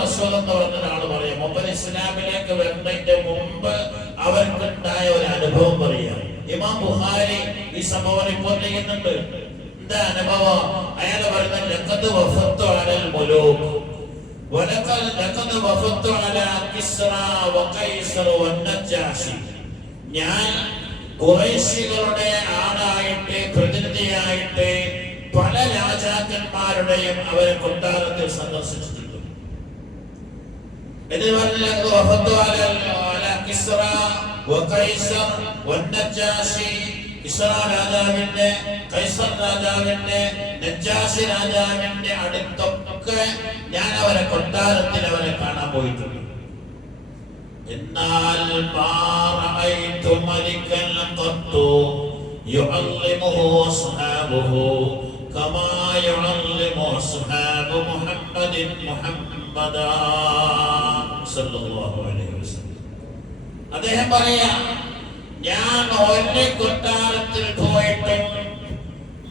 മസ്ഊദ് എന്ന് പറഞ്ഞ ഒരാള് പറയാം, മൂപ്പർ ഇസ്ലാമിലേക്ക് വരുന്നതിന്റെ മുമ്പ് അവർക്കുണ്ടായ ഒരു അനുഭവം പറയാം. ഇമാം ബുഖാരി ഈ സംഭവം റിപ്പോർട്ട് ചെയ്യുന്നുണ്ട്. എന്താ അനുഭവം? അയാൾ പറയുന്നത് ലഖദ് വഫത്തു അലൽ മുലൂക് ലഖദ് വഫത്തു അലാ കിസ്റ വഖൈസർ വന്നജാശി. ഞാൻ ഖുറൈശികളുടെ ആളായിട്ട് പ്രതിനിധിയായിട്ട് പല രാജാക്കന്മാരുടെയും അവരെ കൊട്ടാരത്തിൽ സന്ദർശിച്ചിട്ടുണ്ട്. ഇത് പറഞ്ഞ വഫത്തു അലാ കിസ്റ വഖൈസർ വന്നജാശി. കിസ്റ രാജാവിന്റെ, കൈസർ രാജാവിന്റെ, നജാശി രാജാവിന്റെ അടുത്തൊക്കെ ഞാൻ അവരെ കൊട്ടാരത്തിൽ അവരെ കാണാൻ പോയിട്ടുണ്ട്. എന്നാൽ അദ്ദേഹം പറയാ, ഞാൻ ഒരു കൊട്ടാരത്തിൽ പോയിട്ട്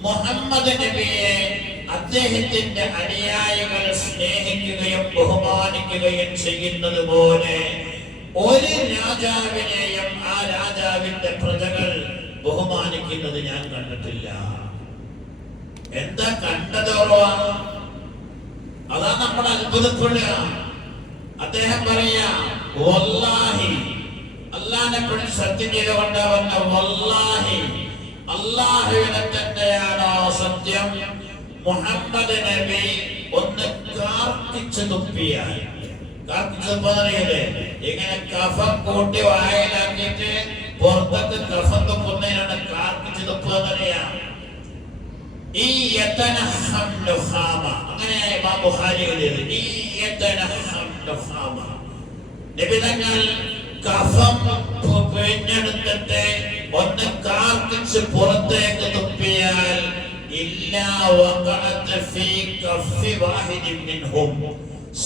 മുഹമ്മദ് നബിയെ അദ്ദേഹത്തിന്റെ അനുയായികൾ സ്നേഹിക്കുകയും ബഹുമാനിക്കുകയും ചെയ്യുന്നത് പോലെ ഒരു രാജാവിനെയും ആ രാജാവിന്റെ പ്രജകൾ ബഹുമാനിക്കുന്നത് ഞാൻ കണ്ടിട്ടില്ല. എന്താ കണ്ടത്? അതാ നമ്മൾ അത്ഭുതപ്പെടുക. അദ്ദേഹം പറയാ, വല്ലാഹി, അല്ലാഹുവിനെ കുറിച്ച് സത്യം ചെയ്തുകൊണ്ട് പറഞ്ഞ വല്ലാഹി, അല്ലാഹുവിനെ തന്നെയാണോ സത്യം, മുഹമ്മദ് നബി ഒന്ന് കാർക്കിച്ചു തുപ്പിയാൽ, കാർക്കിച്ചറിയില്ലേ, ഇങ്ങനെ കഫം കൂട്ടി വായിലാക്കിയിട്ട് പുറത്തൊക്കെ കഫം തുപ്പുന്നതിനാണ് കാർക്കിച്ചു തുപ്പുന്നറിയാം. ഈ അങ്ങനെയാ ഇമാം ബുഖാരി എഴുതിയത്. നബി തങ്ങൾ കഫം പിഴിഞ്ഞെടുത്തിട്ട് ഒന്ന് കാർക്കിച്ച് പുറത്തേക്ക് തുപ്പിയാൽ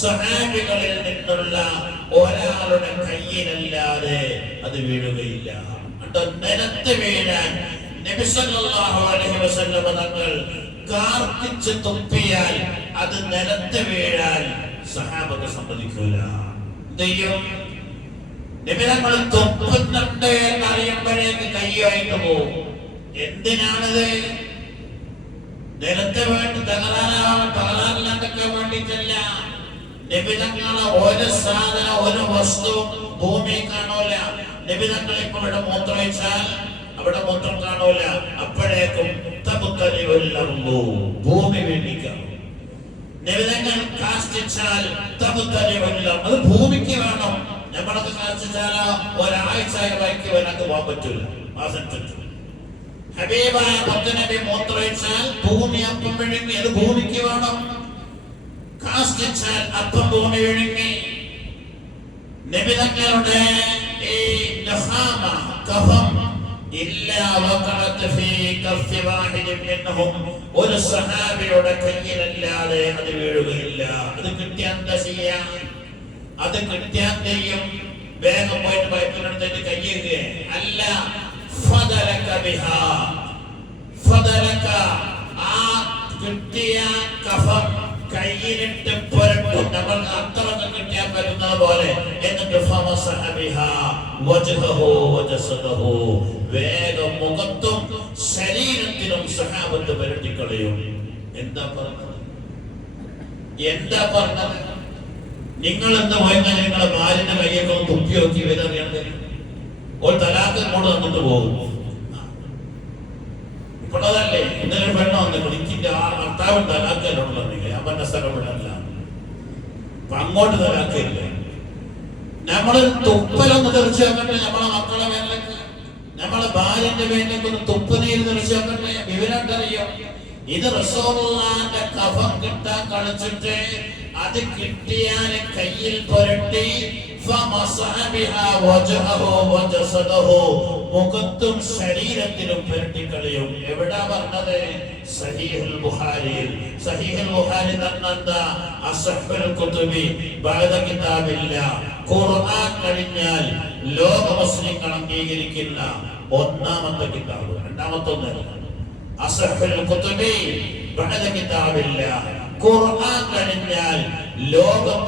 സഹാബികളിൽ നിന്നുള്ള ഒരാളുടെ കയ്യിലല്ലാതെ അത് വീഴുകയില്ല. നിലത്ത് വീഴാൻ നബി സല്ലല്ലാഹു അലൈഹി വസല്ലം തങ്ങൾ കാർക്കിച്ച് തുപ്പിയാൽ അത് നിലത്ത് വീഴാൻ സഹാബത്ത് സമ്മതിക്കൂല. ദൈവം നബി തങ്ങൾ തുപ്പുന്നുണ്ട് എന്നറിയുമ്പോഴേക്ക് കയ്യായിട്ട് പോകും. എന്തിനാണത്? നിലത്ത് വേണ്ടി തകരാറില്ലാണ്ടൊക്കെ വേണ്ടിയിട്ടല്ല. നബി തങ്ങളെ ഒരു സാധനം, ഒരു വസ്തു ഭൂമി കാണൂല. നബി തങ്ങൾ ഇപ്പൊ ഇവിടെ മൂത്രമൊഴിച്ചാൽ അവിടെ മൂത്രം കാണൂല. അപ്പോഴേക്കും ഭൂമി വേണ്ടിക്കാം. നബി തങ്ങൾ കാഷ്ടിച്ചാൽ അത് ഭൂമിക്ക് വേണം. നമ്മളൊക്കെ കാഷ്ടിച്ചാലോ ഒരാഴ്ച വൈക്ക് വരാക്ക് പോകാൻ പറ്റൂല, മാസം ചുറ്റും. ഹബീബായ മുത്തുനബി മൂത്രമൊഴിച്ചാൽ ഭൂമി അപ്പം വിഴുങ്ങി, അത് ഭൂമിക്ക് വേണം. കാഷ്ടിച്ചാൽ അപ്പം ഭൂമി വിഴുങ്ങി. നബി തങ്ങളുടെ ഈ കഫം ഒരു സഹാബിയുടെ കയ്യിലല്ലാതെ അത് വീഴുകയില്ല. അത് കിട്ടിയാൽ എന്താ ചെയ്യാ? അത് കിട്ടിയാൽ ചെയ്യും, വേഗം പോയിട്ട് പൈപ്പിനെടുത്തിട്ട് കയ്യുക അല്ല. ആ കിട്ടിയ കഫം കയ്യിലിട്ട് പുരട്ടും. നമ്മൾ അത്രയൊക്കെ കിട്ടിയാൽ പറ്റുന്നത് പോലെ. എന്നിട്ട് വേഗം മുഖത്തും ശരീരത്തിനും സഹാബത്ത് പുരട്ടിക്കളയും. എന്താ പറഞ്ഞത്? നിങ്ങൾ എന്താ പോയെങ്കിൽ നിങ്ങളെ ഭാര്യന്റെ കയ്യൊക്കെ തുപ്പി നോക്കി ഇവരറിയാണ്ട് ഒരു തലാക്ക് കൂടെ വന്നിട്ട് പോകും. ഇപ്പോഴതല്ലേ ഇന്നലെ പെണ്ണോ വന്നിട്ട് എനിക്കിന്റെ ആ ഭർത്താവും തലാക്കല്ലോണ്ടല്ലേ അവന്റെ സ്ഥലം വിടല്ല. അപ്പൊ അങ്ങോട്ട് തലാക്കില്ല. നമ്മള് തുപ്പലൊന്ന് തെറിച്ചു വെക്കട്ടെ നമ്മളെ മക്കളെ മേലേക്ക്, നമ്മളെ ഭാര്യന്റെ മേലേക്ക് ഒന്ന് തുപ്പനീര് തെറിച്ചു വെക്കട്ടെ. വിവരണ്ടറിയോ? ഇത് റസൂലുള്ളാഹിന്റെ കഫം കിട്ടാൻ കളിച്ചിട്ട് അത് കിട്ടിയാൽ കയ്യിൽ പുരട്ടി മുഖത്തും ശരീരത്തിലും പുരട്ടിക്കളയും. എവിടാ പറഞ്ഞത്? സഹീഹുൽ ബുഖാരിയിൽ. സഹീഹുൽ ബുഖാരി തന്നെന്താ? അസ്ഹുൽ കുതുബി ബഅദ കിതാബില്ലാ. ഖുർആൻ കഴിഞ്ഞാൽ ലോക മുസ്ലിങ്ങൾ അംഗീകരിക്കുന്ന ഒന്നാമത്തെ കിതാബ്. രണ്ടാമത്തെ ഒന്നല്ല. അസ്ഹുൽ കുതുബി ബഅദ കിതാബില്ലാ. ഖുർആൻ കഴിഞ്ഞാൽ ലോകം